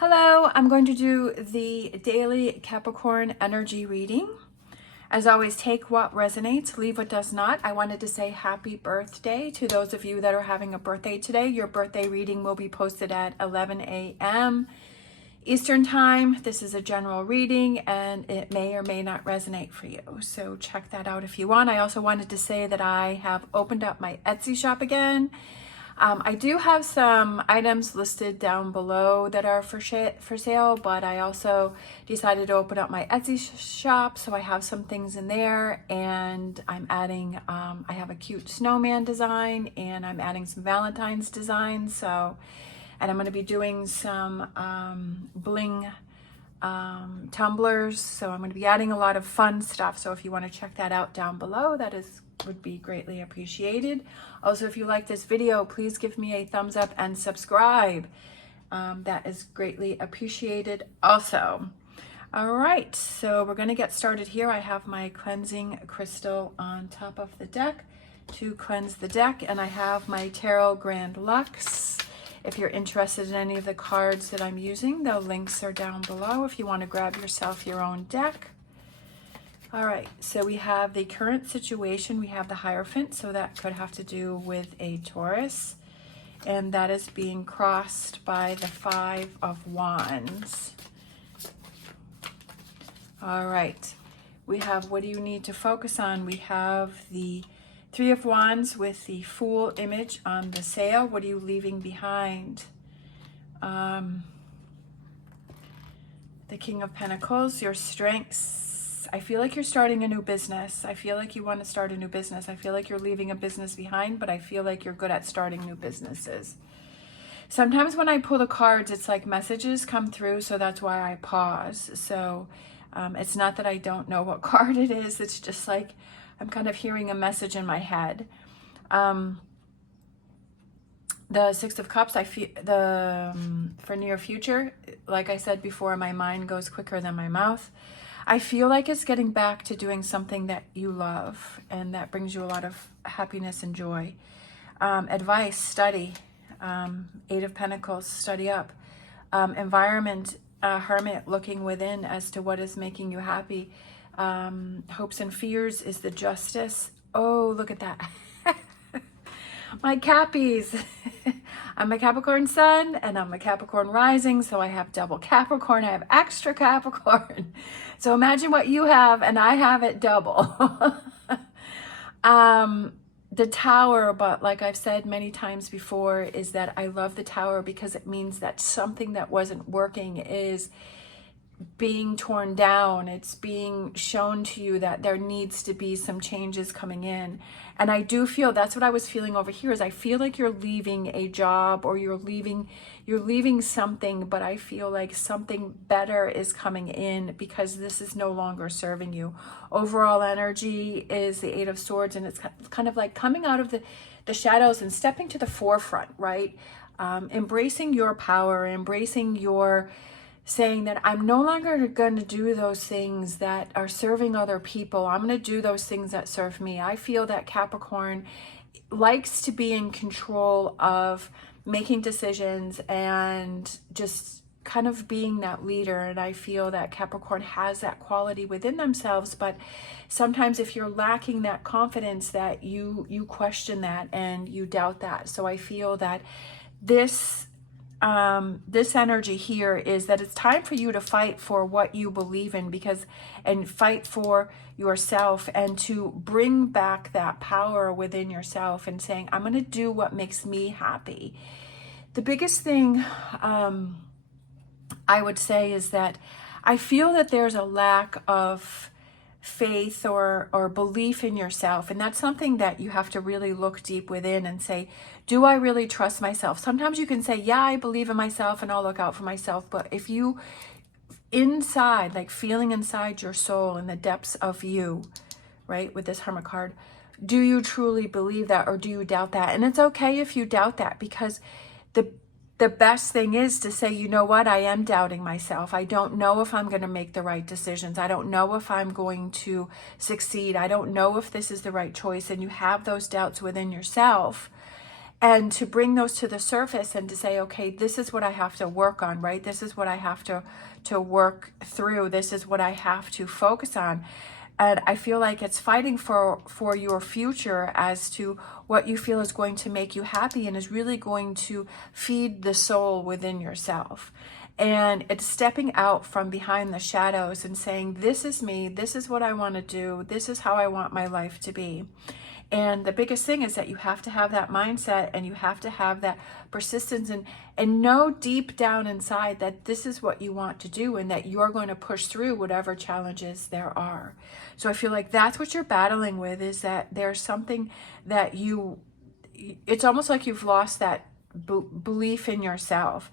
Hello, I'm going to do the daily Capricorn energy reading. As always, take what resonates, leave what does not. I wanted to say happy birthday to those of you that are having a birthday today. Your birthday reading will be posted at 11 a.m. Eastern Time. This is a general reading and it may or may not resonate for you. So check that out if you want. I also wanted to say that I have opened up my Etsy shop again. I do have some items listed down below that are for sale, but I also decided to open up my Etsy shop, so I have some things in there, and I'm adding, I have a cute snowman design, and I'm adding some Valentine's designs, and I'm going to be doing some bling tumblers, so I'm going to be adding a lot of fun stuff. So if you want to check that out down below, would be greatly appreciated. Also, if you like this video, please give me a thumbs up and subscribe. That is greatly appreciated also. All right, so we're going to get started here. I have my cleansing crystal on top of the deck to cleanse the deck, and I have my Tarot Grand Luxe. If you're interested in any of the cards that I'm using, the links are down below if you want to grab yourself your own deck. All right, so we have the current situation. We have the Hierophant, so that could have to do with a Taurus, and that is being crossed by the Five of Wands. All right, we have, what do you need to focus on? We have the Three of Wands with the Fool image on the sail. What are you leaving behind? The King of Pentacles, your strengths. I feel like you're starting a new business. I feel like you want to start a new business. I feel like you're leaving a business behind, but I feel like you're good at starting new businesses. Sometimes when I pull the cards, it's like messages come through, so that's why I pause. So it's not that I don't know what card it is. It's just like I'm kind of hearing a message in my head. The Six of Cups, I feel for near future, like I said before, my mind goes quicker than my mouth. I feel like it's getting back to doing something that you love and that brings you a lot of happiness and joy. Advice, study. Eight of Pentacles, study up. Environment, Hermit, looking within as to what is making you happy. Hopes and fears is the Justice. Oh, look at that. My Cappies. I'm a Capricorn Sun and I'm a Capricorn Rising, so I have double Capricorn. I have extra Capricorn. So imagine what you have and I have it double. The Tower, but like I've said many times before, is that I love the Tower because it means that something that wasn't working is being torn down. It's being shown to you that there needs to be some changes coming in. And I do feel that's what I was feeling over here, is I feel like you're leaving a job or you're leaving something, but I feel like something better is coming in because this is no longer serving you. Overall energy is the Eight of Swords, and it's kind of like coming out of the shadows and stepping to the forefront, right? Embracing your power, embracing your saying that I'm no longer going to do those things that are serving other people. I'm going to do those things that serve me. I feel that Capricorn likes to be in control of making decisions and just kind of being that leader. And I feel that Capricorn has that quality within themselves, but sometimes if you're lacking that confidence, that you question that and you doubt that. So I feel that this energy here is that it's time for you to fight for what you believe in, and fight for yourself and to bring back that power within yourself and saying, I'm going to do what makes me happy. The biggest thing I would say is that I feel that there's a lack of faith or belief in yourself, and that's something that you have to really look deep within and say, do I really trust myself? Sometimes you can say, yeah, I believe in myself and I'll look out for myself, but if you inside, like feeling inside your soul in the depths of you, right, with this Hermit card, do you truly believe that or do you doubt that? And it's okay if you doubt that, because the best thing is to say, you know what, I am doubting myself. I don't know if I'm going to make the right decisions. I don't know if I'm going to succeed. I don't know if this is the right choice. And you have those doubts within yourself. and to bring those to the surface and to say, okay, this is what I have to work on, right? This is what I have to work through. This is what I have to focus on. And I feel like it's fighting for your future as to what you feel is going to make you happy and is really going to feed the soul within yourself. And it's stepping out from behind the shadows and saying, this is me, this is what I want to do, this is how I want my life to be. And the biggest thing is that you have to have that mindset, and you have to have that persistence, and know deep down inside that this is what you want to do, and that you're going to push through whatever challenges there are. So I feel like that's what you're battling with, is that there's something that it's almost like you've lost that belief in yourself.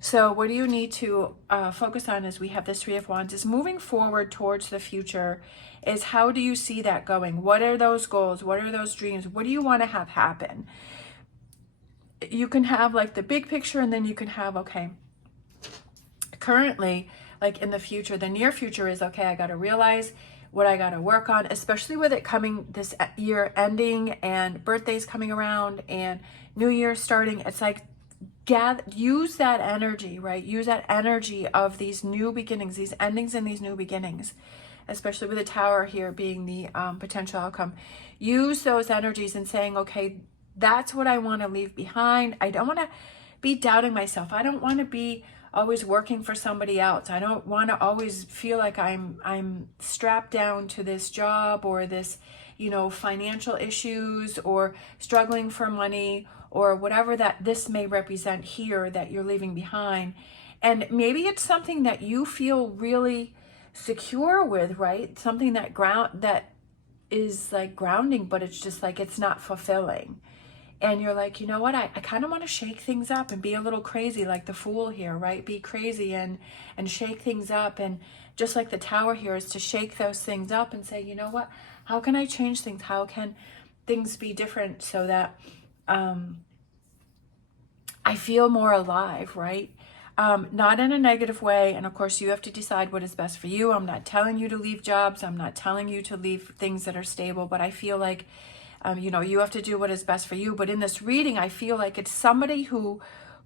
So what do you need to focus on, as we have this Three of Wands, is moving forward towards the future. Is how do you see that going? What are those goals? What are those dreams? What do you want to have happen? You can have like the big picture, and then you can have, okay, currently, like in the future, the near future is, okay, I got to realize what I got to work on, especially with it coming, this year ending and birthdays coming around and New Year starting. It's like, use that energy, right? Use that energy of these new beginnings, these endings and these new beginnings, especially with the Tower here being the potential outcome. Use those energies and saying, okay, that's what I want to leave behind. I don't want to be doubting myself. I don't want to be always working for somebody else. I don't want to always feel like I'm strapped down to this job, or this, financial issues, or struggling for money, or whatever that this may represent here that you're leaving behind. And maybe it's something that you feel really secure with, right? Something that is like grounding, but it's just like, it's not fulfilling. And you're like, you know what, I kind of want to shake things up and be a little crazy, like the Fool here, right? Be crazy and shake things up. And just like the Tower here is to shake those things up and say, you know what, how can I change things? How can things be different so that I feel more alive, right? Not in a negative way. And of course, you have to decide what is best for you. I'm not telling you to leave jobs. I'm not telling you to leave things that are stable, but I feel like, you have to do what is best for you. But in this reading, I feel like it's somebody who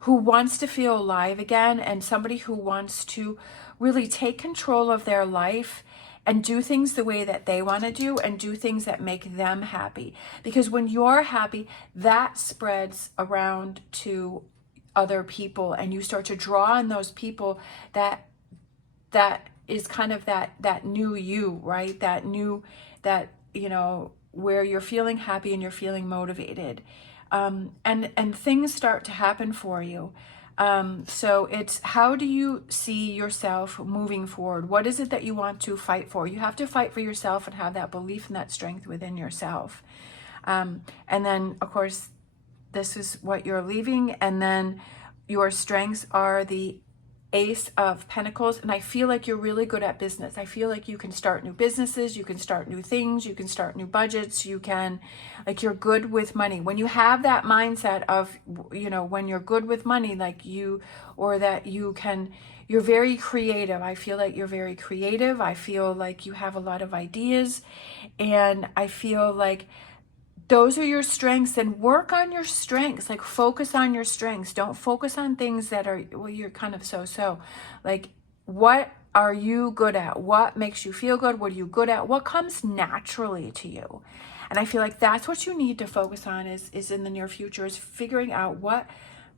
wants to feel alive again, and somebody who wants to really take control of their life and do things the way that they want to do, and do things that make them happy. Because when you're happy, that spreads around to other people, and you start to draw on those people that is kind of that new you, right? That where you're feeling happy and you're feeling motivated, and things start to happen for you. So it's, how do you see yourself moving forward? What is it that you want to fight for? You have to fight for yourself and have that belief and that strength within yourself. And then, of course, this is what you're leaving. And then your strengths are the Ace of Pentacles. And I feel like you're really good at business. I feel like you can start new businesses, you can start new things, you can start new budgets, you can, like, you're good with money. When you have that mindset of, when you're good with money, like you're very creative. I feel like you're very creative. I feel like you have a lot of ideas, and I feel like those are your strengths. And work on your strengths, like focus on your strengths. Don't focus on things that are, well, you're kind of so. Like, what are you good at? What makes you feel good? What are you good at? What comes naturally to you? And I feel like that's what you need to focus on is in the near future, is figuring out what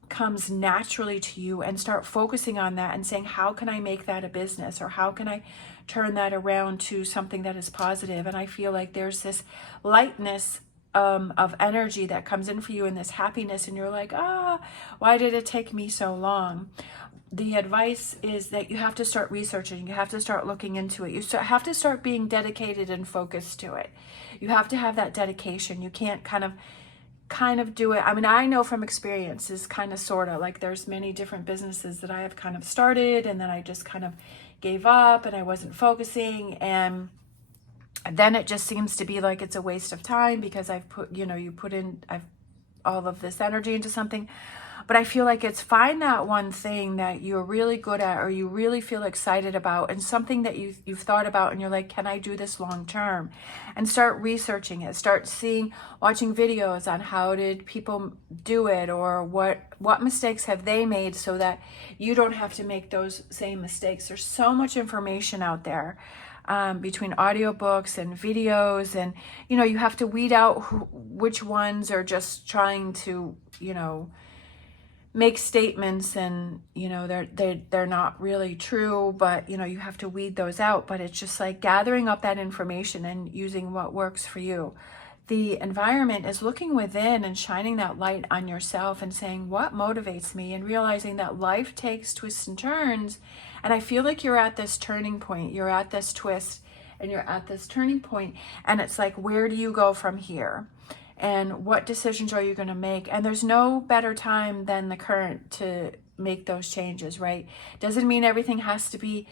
comes naturally to you, and start focusing on that and saying, how can I make that a business, or how can I turn that around to something that is positive? And I feel like there's this lightness of energy that comes in for you, and this happiness, and you're like, why did it take me so long? The advice is that you have to start researching, you have to start looking into it, you have to start being dedicated and focused to it. You have to have that dedication. You can't kind of do it. I mean, I know from experience, is kind of sort of like, there's many different businesses that I have kind of started, and then I just kind of gave up, and I wasn't focusing, and then it just seems to be like it's a waste of time, because I've put, I've all of this energy into something. But I feel like it's find that one thing that you're really good at or you really feel excited about, and something that you've thought about and you're like, can I do this long term? And start researching it. Start watching videos on how did people do it, or what mistakes have they made, so that you don't have to make those same mistakes. There's so much information out there. Between audiobooks and videos, and you have to weed out which ones are just trying to make statements, and they're not really true, but you have to weed those out. But it's just like gathering up that information and using what works for you. The environment is looking within and shining that light on yourself and saying, what motivates me? And realizing that life takes twists and turns. And I feel like you're at this turning point. You're at this twist and you're at this turning point. And it's like, where do you go from here? And what decisions are you going to make? And there's no better time than the current to make those changes, right? Doesn't mean everything has to be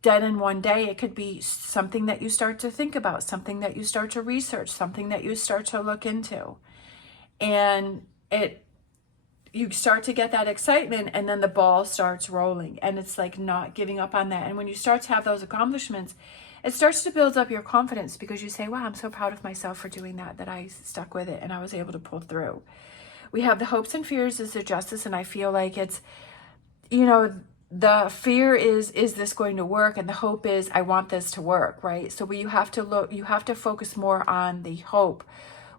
done in one day. It could be something that you start to think about, something that you start to research, something that you start to look into. And you start to get that excitement, and then the ball starts rolling, and it's like not giving up on that. And when you start to have those accomplishments, it starts to build up your confidence, because you say, wow, I'm so proud of myself for doing that I stuck with it and I was able to pull through. We have the hopes and fears as the justice, and I feel like it's, the fear is this going to work? And the hope is, I want this to work, right? So you have to focus more on the hope,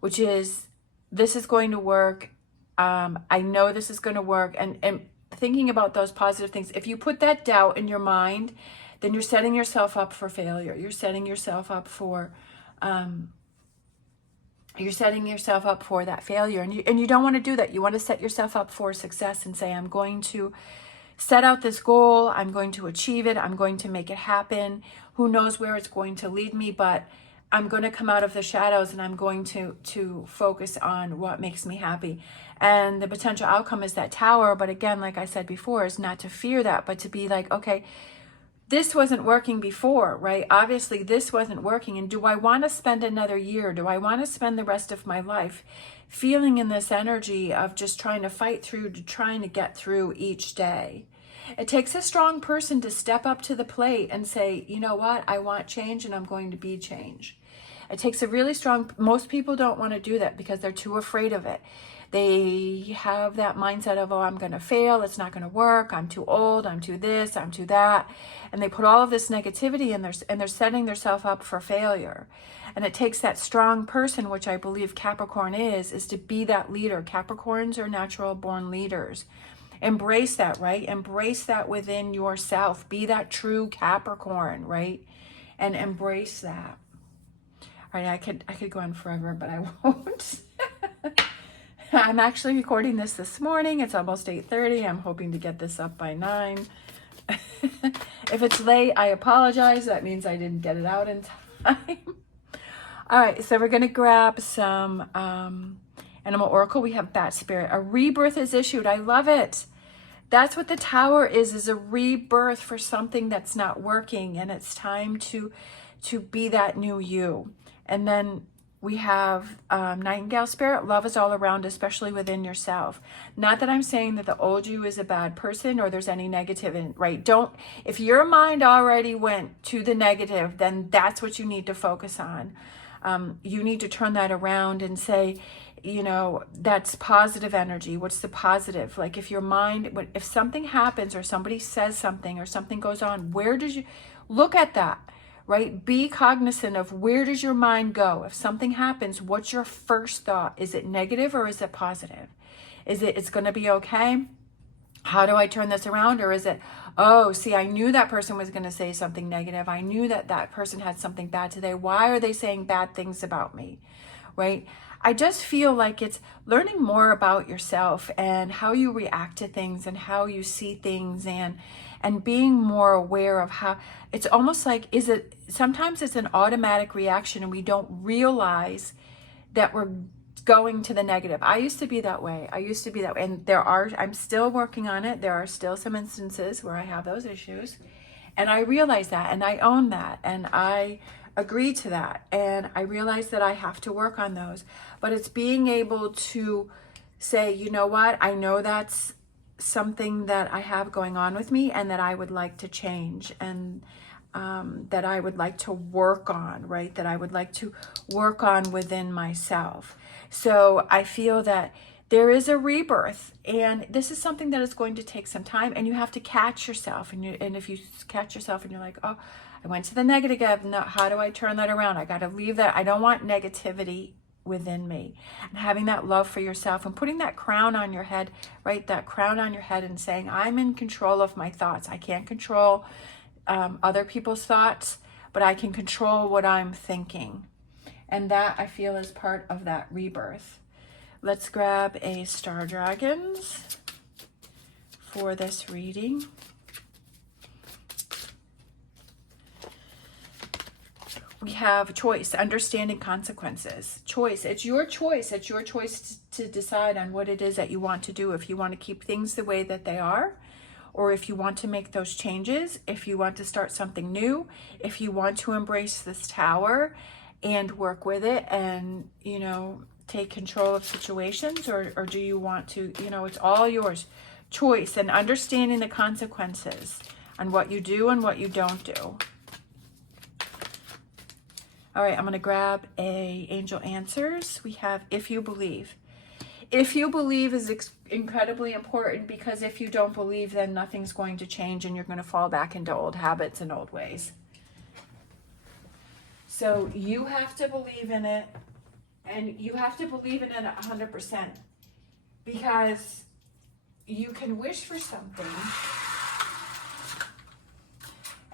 which is, this is going to work. I know this is going to work. And thinking about those positive things. If you put that doubt in your mind, then you're setting yourself up for failure. You're setting yourself up for that failure. And you don't want to do that. You want to set yourself up for success and say, I'm going to set out this goal. I'm going to achieve it. I'm going to make it happen. Who knows where it's going to lead me, but I'm going to come out of the shadows, and I'm going to focus on what makes me happy. And the potential outcome is that tower. But again, like I said before, is not to fear that, but to be like, okay, this wasn't working before, right? Obviously this wasn't working. And do I want to spend another year? Do I want to spend the rest of my life feeling in this energy of just trying to fight through, trying to get through each day? It takes a strong person to step up to the plate and say, you know what? I want change, and I'm going to be change. It takes a really strong, most people don't want to do that because they're too afraid of it. They have that mindset of, oh, I'm going to fail. It's not going to work. I'm too old. I'm too this. I'm too that. And they put all of this negativity in and they're setting themselves up for failure. And it takes that strong person, which I believe Capricorn is to be that leader. Capricorns are natural born leaders. Embrace that, right? Embrace that within yourself. Be that true Capricorn, right? And embrace that. All right, I could go on forever, but I won't. I'm actually recording this morning. It's almost 8:30. I'm hoping to get this up by 9. If it's late, I apologize. That means I didn't get it out in time. All right, so we're going to grab some Animal Oracle. We have Bat Spirit. A rebirth is issued. I love it. That's what the Tower is a rebirth for something that's not working, and it's time to be that new you. And then we have Nightingale Spirit. Love is all around, especially within yourself. Not that I'm saying that the old you is a bad person or there's any negative in it, right? If your mind already went to the negative, then that's what you need to focus on. You need to turn that around and say, that's positive energy. What's the positive? Like if if something happens or somebody says something or something goes on, where does you look at that? Right? Be cognizant of where does your mind go? If something happens, what's your first thought? Is it negative or is it positive? Is it's going to be okay? How do I turn this around? Or is it, oh, see, I knew that person was going to say something negative. I knew that person had something bad today. Why are they saying bad things about me? Right? I just feel like it's learning more about yourself and how you react to things and how you see things, and being more aware of how it's almost like, sometimes it's an automatic reaction and we don't realize that we're going to the negative. I used to be that way. And I'm still working on it. There are still some instances where I have those issues, and I realize that, and I own that, and I agree to that. And I realize that I have to work on those, but it's being able to say, you know what, I know that's something that I have going on with me and that I would like to change, and that I would like to work on, right? That I would like to work on within myself. So I feel that there is a rebirth, and this is something that is going to take some time, and you have to catch yourself. And if you catch yourself and you're like, oh, I went to the negative, no, how do I turn that around? I got to leave that. I don't want negativity within me. And having that love for yourself and putting that crown on your head, right? That crown on your head, and saying, I'm in control of my thoughts. I can't control other people's thoughts, but I can control what I'm thinking. And that, I feel, is part of that rebirth. Let's grab a Star Dragons for this reading. We have choice, understanding consequences. Choice. It's your choice. It's your choice to decide on what it is that you want to do. If you want to keep things the way that they are, or if you want to make those changes, if you want to start something new, if you want to embrace this tower and work with it and, you know, take control of situations, or do you want to, you know, it's all yours. Choice and understanding the consequences on what you do and what you don't do. All right, I'm going to grab a Angel Answers. We have If You Believe. If you believe is incredibly important, because if you don't believe, then nothing's going to change and you're going to fall back into old habits and old ways. So you have to believe in it, and you have to believe in it 100%, because you can wish for something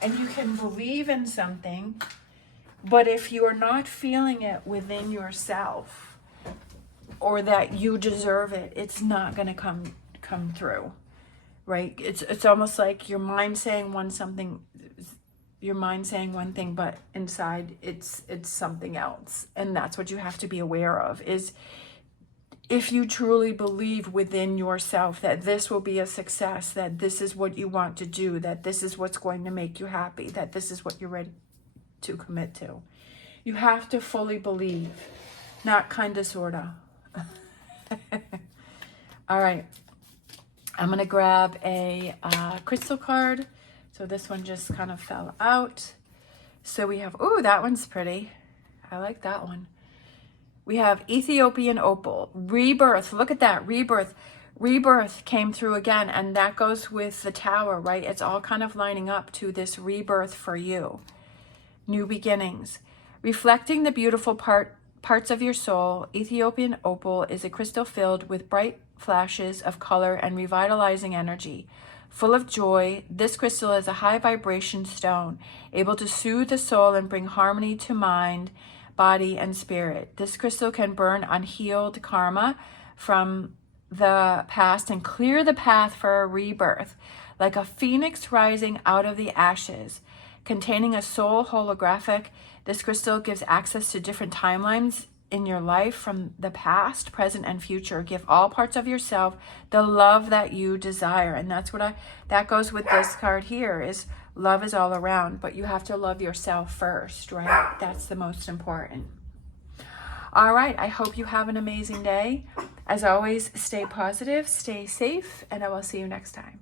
and you can believe in something, but if you are not feeling it within yourself, or that you deserve it, it's not going to come through, right? It's almost like your mind saying one thing, but inside it's something else. And that's what you have to be aware of, is if you truly believe within yourself that this will be a success, that this is what you want to do, that this is what's going to make you happy, that this is what you're ready to commit to. You have to fully believe, not kinda, sorta. All right, I'm gonna grab a crystal card. So this one just kind of fell out. So we have, oh, that one's pretty. I like that one. We have Ethiopian Opal, rebirth. Look at that, rebirth. Rebirth came through again, and that goes with the tower, right? It's all kind of lining up to this rebirth for you. New beginnings. Reflecting the beautiful parts of your soul, Ethiopian Opal is a crystal filled with bright flashes of color and revitalizing energy. Full of joy, this crystal is a high vibration stone, able to soothe the soul and bring harmony to mind, body, and spirit. This crystal can burn unhealed karma from the past and clear the path for a rebirth, like a phoenix rising out of the ashes. Containing a soul holographic, this crystal gives access to different timelines in your life from the past, present, and future. Give all parts of yourself the love that you desire. And that's what that goes with this card here, is love is all around, but you have to love yourself first, right? That's the most important. All right, I hope you have an amazing day. As always, stay positive, stay safe, and I will see you next time.